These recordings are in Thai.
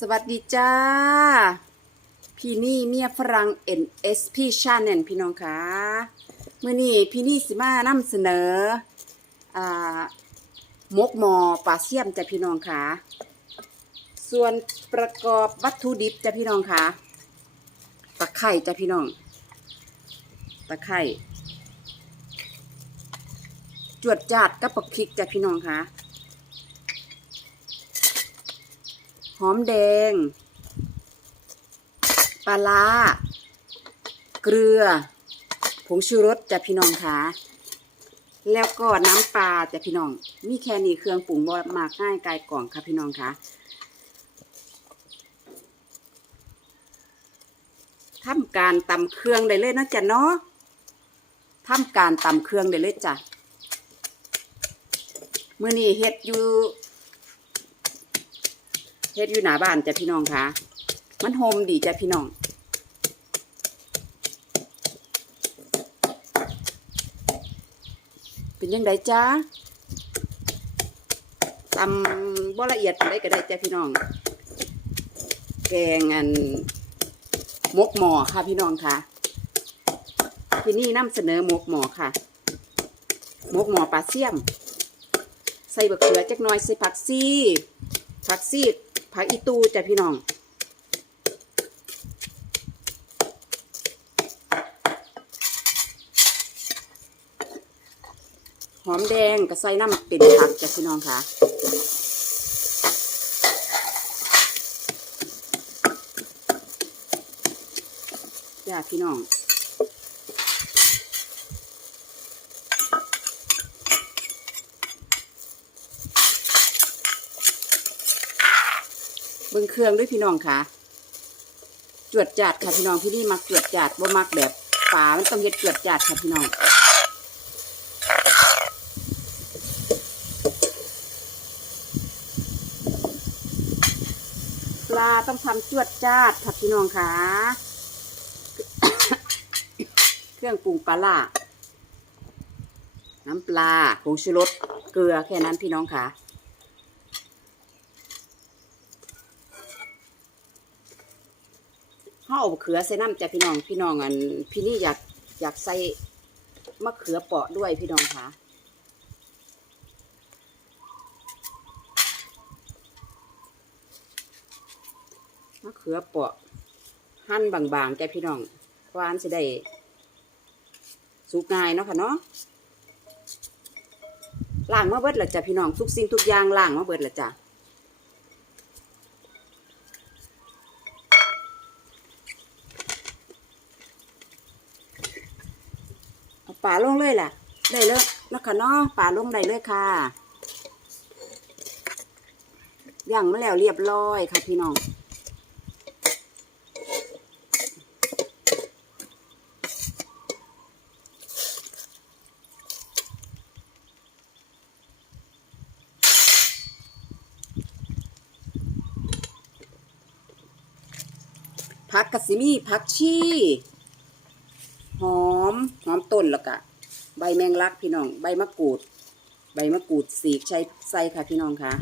สวัสดีจ้า พี่นี่เมียฝรั่ง NSP Channel พี่น้องคะเมื่อนี้พี่นี่สิมานำเสนออ่ามกหมอปลาเสียมจ้ะพี่น้องคะส่วนประกอบวัตถุดิบจ้ะพี่น้องคะตะไคร่จ้ะพี่น้องตะไคร่จวดจาดกับปักพริกจ้ะพี่น้องคะ ห อมแดง ปลาร้าเกลือ ผงชูรสจ้ะพี่น้องค่ะ แล้วก็น้ำปลาจ้ะพี่น้อง มีแค่นี้เครื่องปรุงบมากง่ายกายกล่องค่ะพี่น้องค่ะทำการตำเครื่องได้เลยนะจ๊ะเนาะทำการตำเครื่องได้เลยจ้ะเมื้อนี้เฮ็ดอยู่ เฮ็ดอยู่หน้าบ้านจ้ะพี่น้องค่ะ มันโฮมดีจ้ะพี่น้องเป็นยังไงจ้าตำบ่ละเอียดได้ก็ได้จ้ะพี่น้อง แกงอันมกหมอค่ะพี่น้องค่ะ ที่นี่นำเสนอมกหมอค่ะ มกหมอปลาเสี่ยม ใส่บะเขือจักน่อยใส่ผักซี่ผักซี ผักอีตูจ้ะพี่น้องหอมแดงก็ใส่น้ำเป็นผักจ้ะพี่น้องค่ะจ้าพี่น้อง เบิ่งเครื่องด้วยพี่น้องค่ะจวดจัดค่ะพี่น้องพี่นี่มักจวดจัดบ่มักแบบฝามันต้องเฮ็ดจวดจัดค่ะพี่น้องปลาต้องทำจวดจาดค่ะพี่น้องค่ะเครื่องปรุงปลาล่าน้ำปลาผงชูรสเกลือแค่นั้นพี่น้องค่ะ ข้าเขือใส่น้ำจ้ะพี่น้องพี่น้องอันพี่นี่อยากอยากใส่มะเขือเปาะด้วยพี่น้องค่ะมะเขือเปาะหั่นบางๆจ้ะพี่น้องควานสิได้สุกง่ายเนาะค่ะเนาะล้างมาเบิดละจ้ะพี่น้องทุกสิ่งทุกอย่างล้างมาเบิดละจ้ะ เอา ป่าลงเลยแหละได้เลยนะคะเนาะป่าลงได้เลยค่ะย่างมาแล้วเรียบร้อยค่ะพี่น้องผักกะสิมีผักชี มหอมต้นแล้วก็ใบแมงลักพี่น้อง ใบมะกรูด ใบมะกรูดสีกใช้ใส่ค่ะพี่น้องค่ะ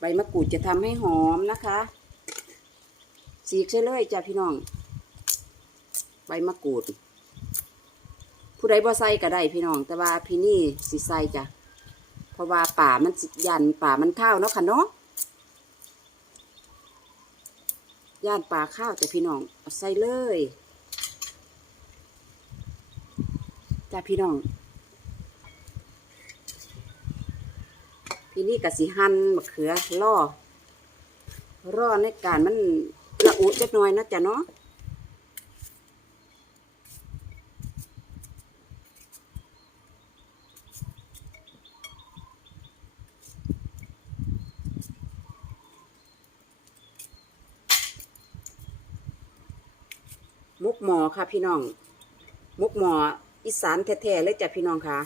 ใบมะกรูดจะทำให้หอมนะคะสีกใช่เลยจ้ะพี่น้อง ใบมะกรูด ผู้ใดบ่ใส่ก็ได้พี่น้อง แต่ว่าพี่นี่สิใส่จ้ะเพราะว่าป่ามันสิยันป่ามันข้าวเนาะค่ะเนาะย่านปลาข้าวแต่พี่น้องใส่เลย จ้าพี่น้อง พี่นี่กะสิหั่นมะเขือล่อรอในการมันละอุจักหน่อยนะจ๊ะเนาะมุกหมอค่ะพี่น้อง มุกหมอ อีสานแท้ๆเลยจ้ะพี่น้องค่ะ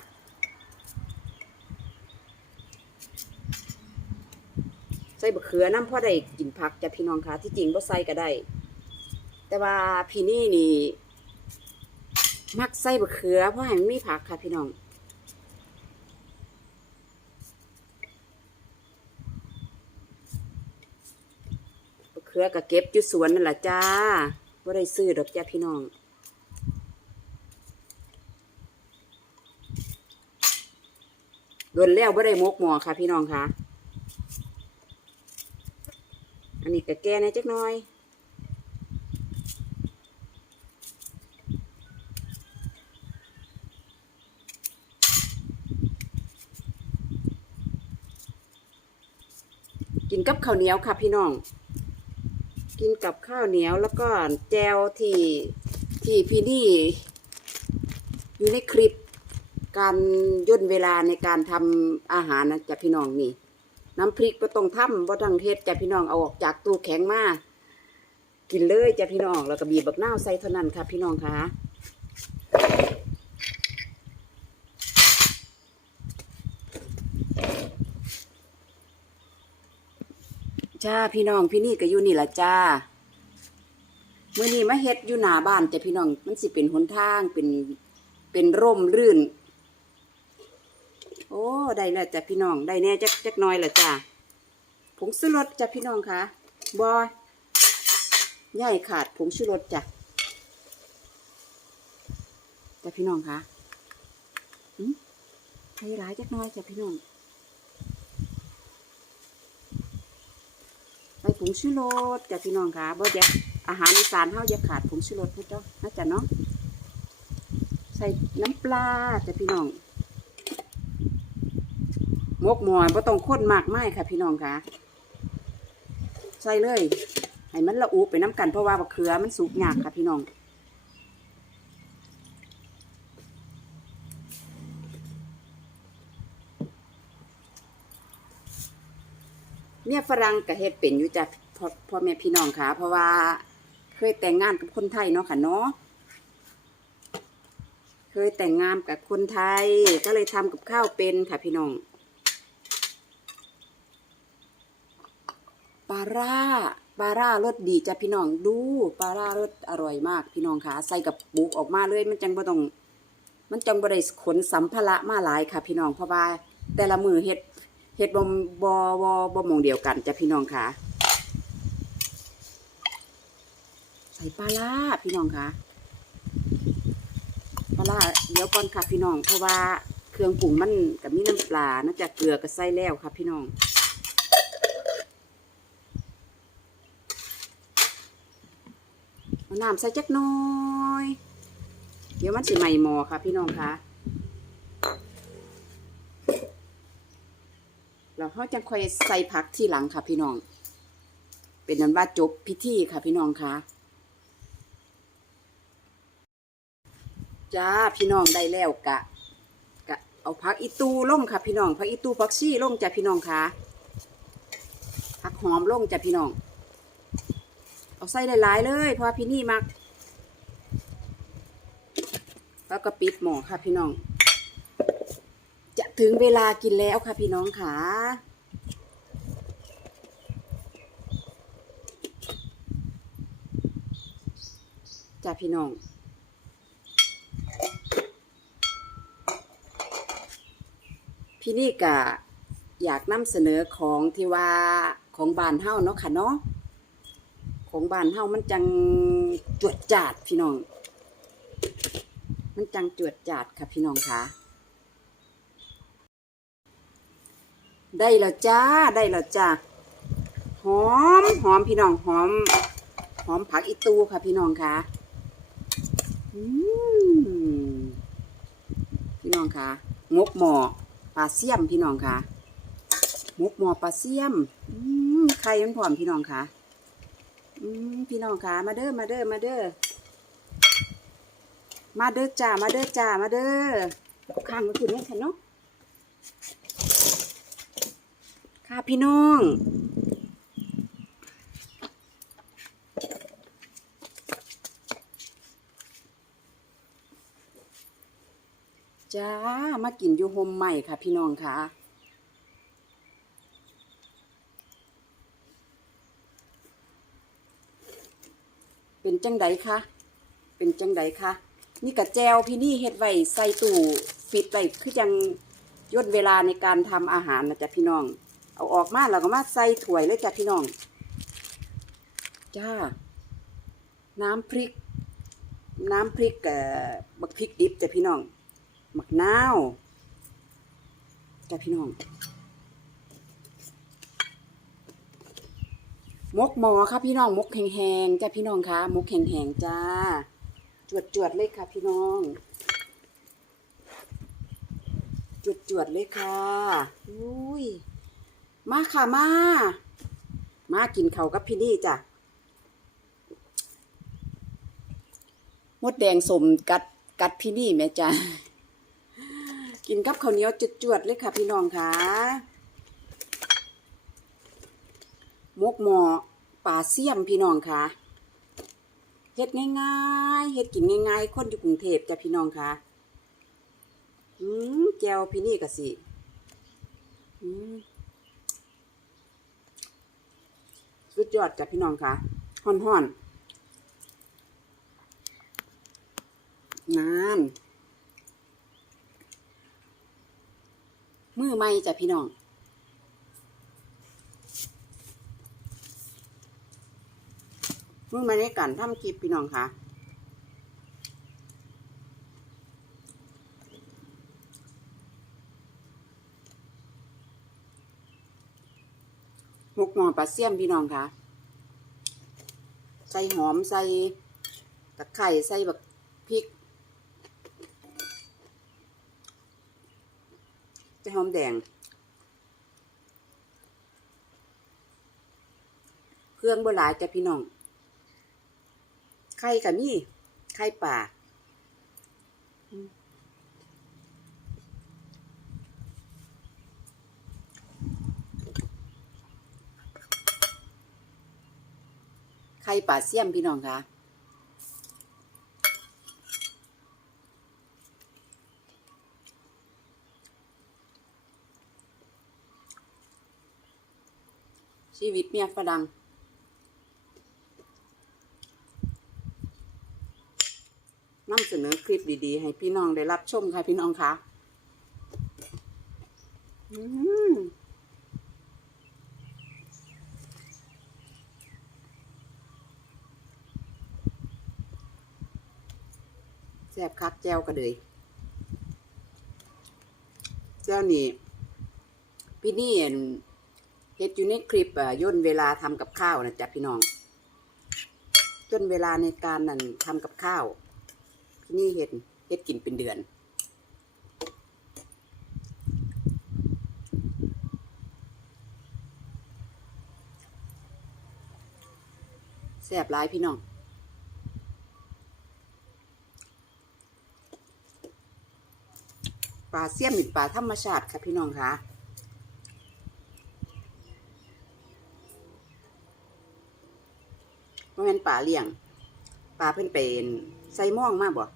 ใส่บะเขือน้ำพ่อได้กินผักจ้ะพี่น้องค่ะที่จริงบ่ใส่ก็ได้ แต่ว่าพี่นี่นี่ มักใส่บะเขือเพราะให้มันมีผักค่ะพี่น้องขือก็เก็บอยู่สวนนั่นแหละจ้าบ่ได้ซื้อดอกจ้าพี่น้อง โดนแล้วบ่ได้มกหมอค่ะ พี่น้องค่ะ อันนี้ก็แก่ในจักน่อยกินกับข้าวเหนียวค่ะพี่น้อง กินกับข้าวเหนียวแล้วก็แจวที่ที่พี่นี่อยู่ในคลิป การย่นเวลาในการทำอาหารนะจ้ะพี่น้องนี่ น้ำพริกก็ต้องทำบ่ต้องเฮ็ดจ้ะพี่น้องเอาออกจากตู้แข็งมากินเลยจ้ะพี่น้องแล้วก็บีบบักนาวใส่เท่านั้นค่ะ พี่น้องค่ะจ้าพี่น้องพี่นี่ก็อยู่นี่ละจ้าเมื้อนี้มาเฮ็ดอยู่หน้าบ้านจ้ะพี่น้องมันสิเป็นหนทางเป็นเป็นร่มรื่น อ้ได้แล้วจ้ะพี่น้องได้แน่จักจักน้อยและจ้ะผงชูรสจ้ะพี่น้องคะบอยย่ายขาดผงชูรสจ้ะจ้ะพี่น้องคะหืมใช้ร้ายจักน้อยจ้ะพี่น้องไปผงชูรสจ้ะพี่น้องคะบ่จะอาหารอีสานเฮาจะขาดผงชูรสนะจ๊ะนะจ๊ะเนาะใส่น้ำปลาจ้ะพี่น้อง มกมอนบ่ต้องข้นมากไม่ค่ะ พี่น้องค่ะใส่เลยให้มันละอุไปน้ำกันเพราะว่าบักเขือมันสุกยากค่ะพี่น้องเนี่ยฝรั่งกับเฮ็ดเป็นอยู่จ้ะพ่อพ่อแม่พี่น้องค่ะ เพราะว่าเคยแต่งงานกับคนไทยเนาะค่ะเนาะเคยแต่งงานกับคนไทย ก็เลยทำกับข้าวเป็นค่ะพี่น้อง ปลาร่าปลาร่ารสดีจ้ะพี่น้องดูปลาร่ารสอร่อยมากพี่น้องค่ะใส่กับบุกออกมาเลย มันจังบ่ต้อง มันจังบ่ได้ขนสัมภาระมาหลายค่ะ พี่น้องเพราะว่าแต่ละมือเฮ็ดเฮ็ดบ่บ่บ่บ่หมองเดียวกันจ้ะพี่น้องค่ะใส่ปลาร่าพี่น้องค่ะปลาร่าเดี๋ยวก่อนค่ะพี่น้องเพราะว่าเครื่องปรุงมันกับมีน้ำปลาน่าจะเกลือก็ใส่แล้วค่ะพี่น้อง เอาน้ำใส่จักน้อย เดี๋ยวมันสิใหม่หมอค่ะ พี่น้องคะแล้วเขาจะค่อยใส่ผักที่หลังค่ะ พี่น้อง เป็นนั้นว่าจบพิธีค่ะ พี่น้องคะจ้าพี่น้องได้แล้วกะกะเอาผักอีตูลงค่ะ พี่น้องผักอีตูผักชี่ลงจ้ะพี่น้องคะผักหอมลงจ้ะพี่น้อง เอาใส่หลายๆเลยเพราะพี่นี่มัก แล้วก็ปิดหม้อค่ะพี่น้อง จะถึงเวลากินแล้วค่ะพี่น้องค่ะจ้าพี่น้องพี่นี่กะอยากนำเสนอของที่ว่าของบานเฮาเนาะค่ะเนาะ ของบ้านเฮามันจังจวดจาดพี่น้อง มันจังจวดจาดค่ะพี่น้องค่ะ ได้แล้วจ้า ได้แล้วจ้า หอม หอมพี่น้อง หอม หอมผักอีตูค่ะพี่น้องค่ะอืมพี่น้องค่ะงกหมอปลาเสียมพี่น้องค่ะมกหมอปลาเสียมอืมไข่มันพร้อมพี่น้องค่ะ อืมพี่น้องค่ะมาเด้อมาเด้อมาเด้อมาเด้อจ้ามาเด้อจ้ามาเด้อข้างมาคุณเนี่ค่ะเนาะค่ะพี่น้องจ้ามากินอยู่โฮมใหม่ค่ะพี่น้องค่ะ เป็นจังใดคะ เป็นจังใดคะ นี่กะแจวพี่นี่เฮ็ดไว้ใส่ตู้ฟิตไว้คือจังย่นเวลาในการทำอาหารนะจ๊ะพี่น้อง เอาออกมาแล้วก็มาใส่ถ้วยเลยจ้ะพี่น้อง จ้า น้ำพริก น้ำพริกกับบักพริกดิบจ้ะพี่น้องหมักนาวจ้ะพี่น้อง มกหมอค่ะพี่น้องมกแหงๆจ้ะพี่น้องคะมกแหงๆจ้า จวดๆเลยค่ะ พี่น้อง จวดๆเลยค่ะอุ้ยมาค่ะมา มากินเขากับพี่นี่จ้ะมดแดงสมกัดกัดพี่นี่แม่จ้ะกินกับข้าวเหนียวจวดๆเลยค่ะ พี่น้องค่ะ มกหมอป่าเสี่ยมพี่น้องค่ะเฮ็ดง่ายๆเฮ็ดกินง่ายๆ คนอยู่กรุงเทพจ้ะพี่น้องค่ะอืมแจวพี่นี่ก็สิอืมสุดยอดจ้ะพี่น้องค่ะห่อนห่อนน้ำมือไม่จ้ะพี่น้อง มือม่ในการทำคลิปพี่น้องค่ะหมกหมอปลาเสี่ยมพี่น้องค่ะ ใส่หอมใส่ตะไคร่ใส่แบบพริกใส่หอมแดง เครื่องโบราณจะพี่น้อง ข่กับนี่ไข่ป่าไข่ป่าเสี่ยมพี่น้องคะชีวิตเมียฝรั่ง นำเสนอคลิปดีๆ ให้พี่น้องได้รับชมค่ะพี่น้องคะอืมแซ่บคักแจวกระเดยแจวนี่พี่นี่เห็นเฮ็ดอยู่ในคลิปย่นเวลาทำกับข้าวนะจ๊ะพี่น้องย่นเวลาในการนั่นทำกับข้าว พี่นี่เห็นเฮ็ดกินเป็นเดือนแซ่บหลายพี่น้องปลาเสี่ยมเป็นปลาธรรมชาติค่ะพี่น้องค่ะว่าแม่นป่าเลี้ยงป่าเพิ่นเป็น ใส่ม่องมากบ่ม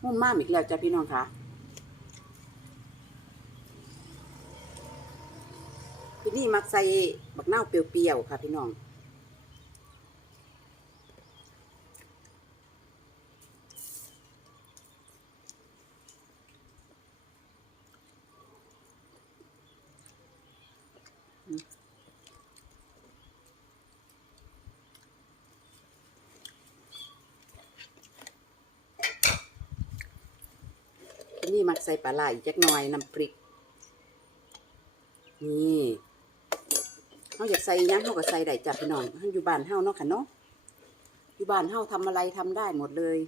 หุ่มมากอีกแล้วจ้ะพี่น้องคะพี่นี่มักใส่บักเน่าเปรี้ยวๆค่ะพี่น้อง ใส่ปลาไหลจักหน่อยน้ำพริก นี่เขาอยากใส่หยังเขาก็ใส่ได้จับพี่น้องเฮาอยู่บ้านเฮาเนาะค่ะเนาะอยู่บ้านเฮาทำอะไรทำได้หมดเลย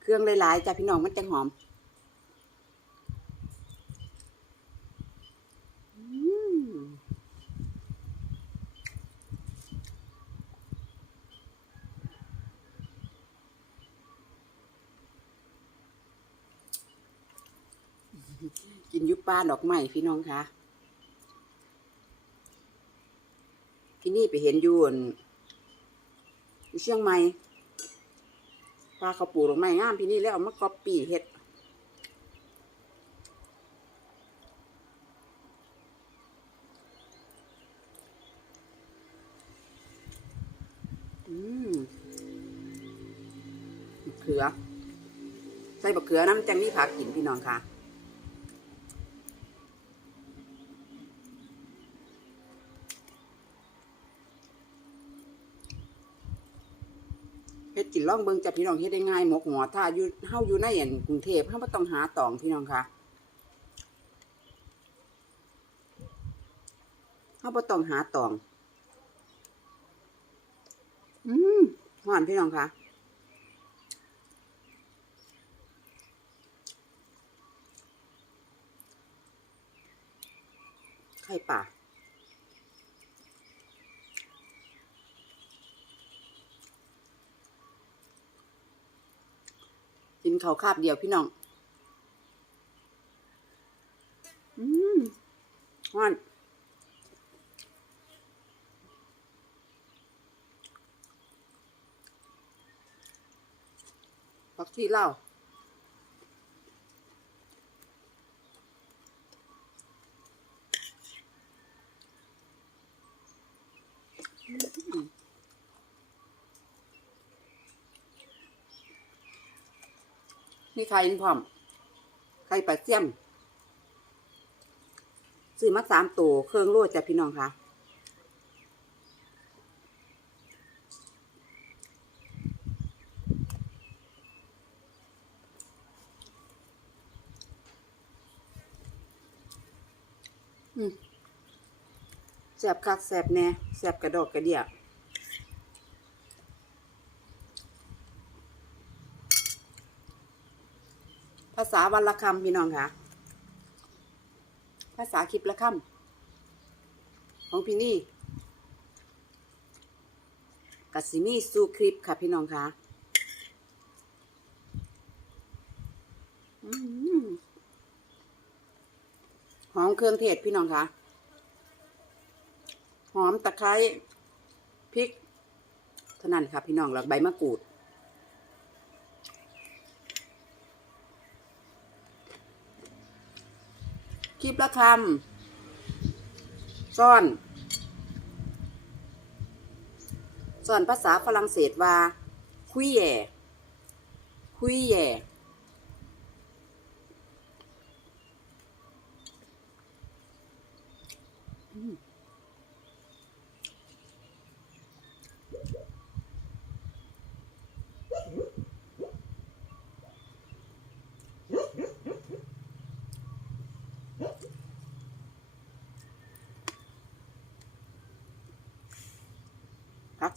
เครื่องหลายๆจ้ะพี่น้องมันจะหอมอืม ป้าดอกไม้พี่น้องคะพี่นี่ไปเห็นอยูอั่นเชียงใหม่ปลาเขาปลูกดอกไม้งามพี่นี่แล้วเอามาก๊อปปี้เฮ็ดอืมเขือใส่บะเขือน้ำจังนี่ผักกินพี่น้องค่ะ เฮ็ดกิน ล่องเบิงจับพี่น้องเฮ็ดได้ง่ายหมกหัวถ้าอยู่เฮาอยู่ในอันกรุงเทพเฮาบ่ต้องหาตองพี่น้องค่ะเฮาบ่ต้องหาตอง อืมหวานพี่น้องค่ะไข่ป่า เขาคาบเดียวพี่น้อง อืมหวานพักที่เล่า นี่ไข่พร้อม ไข่ปลาเสี่ยมซื้อมาสามตัวเครื่องโลดจ้ะพี่น้องค่ะแสบคักแสบแน่แสบกระดอกกระเดีย ภาษาวันละคำพี่น้องค่ะ ภาษาคลิปละคำของพี่นี่กัสิมีสู่คลิปค่ะพี่น้องค่ะหอมเครื่องเทศพี่น้องค่ะ หอมตะไคร้พริกเท่านั้นค่ะพี่น้องแล้วใบมะกรูด ลิปละคำซ่อนซ่อนภาษาฝรั่งเศสว่าคุยแย่คุยแย่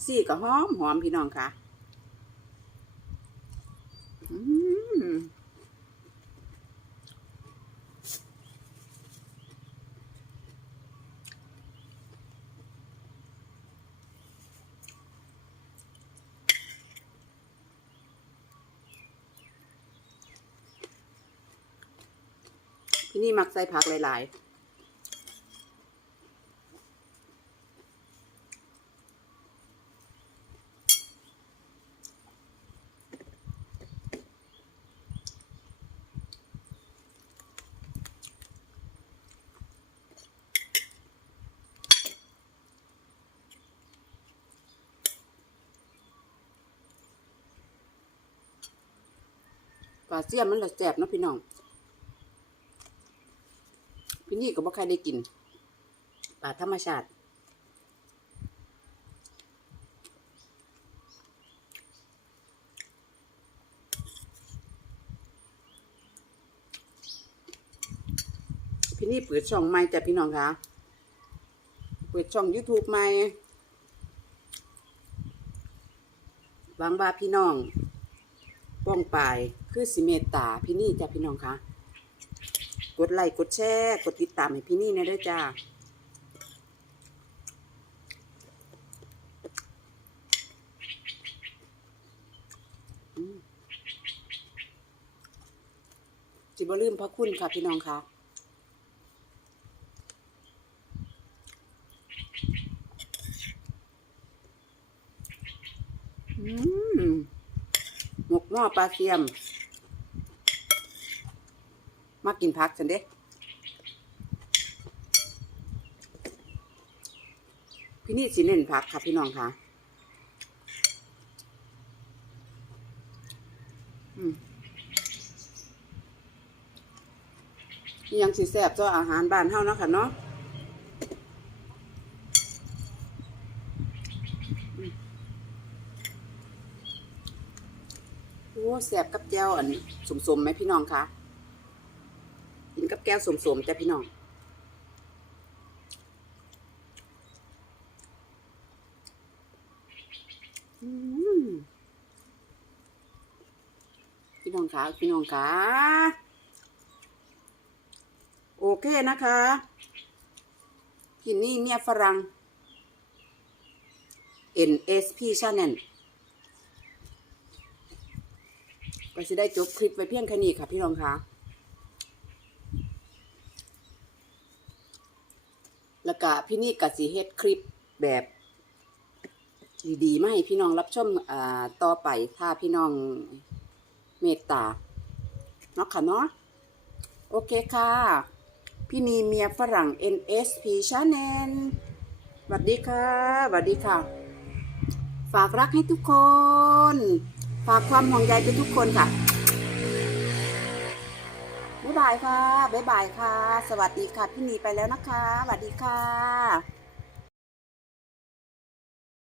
ซี่ก็หอมหอมพี่น้องค่ะอืมพี่นี่มักใส่ผักหลายๆ ปลาเสี้ยมมันละแสบเนาะพี่น้อง พี่นี่ก็บ่ใครได้กินปลาธรรมชาติพี่นี่เปิดช่องใหม่จ้ะพี่น้องคะเปิดช่อง YouTube ใหม่หวังว่าพี่น้อง ป้องปายคือสิเมตตาพี่นี่จ้ะพี่น้องคะกดไลค์กดแชร์กดติดตามให้พี่นี่นะด้วยจ้าจิบ่ลืมพระคุณค่ะพี่น้องคะ อปลาเค็มมากินผักฉันเด้พี่นี่สิเน่นผักค่ะพี่น้องค่ะยังสิแซ่บจ้าอาหารบ้านเฮานะค่ะเนาะ แซ่บกับแก้วอันสมๆไหมพี่น้องคะกินกับแก้วสมๆจ้ะพี่น้องพี่น้องคะพี่น้องคะโอเคนะคะกินนี่เมียฝรั่ง NSP Channel ก็จะได้จบคลิปไว้เพียงแค่นี้ค่ะพี่น้องคะแล้วก็พี่นี่ก็สิเฮ็ดคลิปแบบดีๆมาให้พี่น้องรับชมอ่าต่อไปถ้าพี่น้องเมตตาเนาะค่ะเนาะโอเคค่ะ พี่นีเมียฝรั่ง NSP Channel สวัสดีค่ะสวัสดีค่ะ ฝากรักให้ทุกคน ฝากความห่วงใยไปทุกคนค่ะ บ๊ายบายค่ะ บ๊ายบายค่ะ สวัสดีค่ะ พี่นีไปแล้วนะคะ สวัสดีค่ะ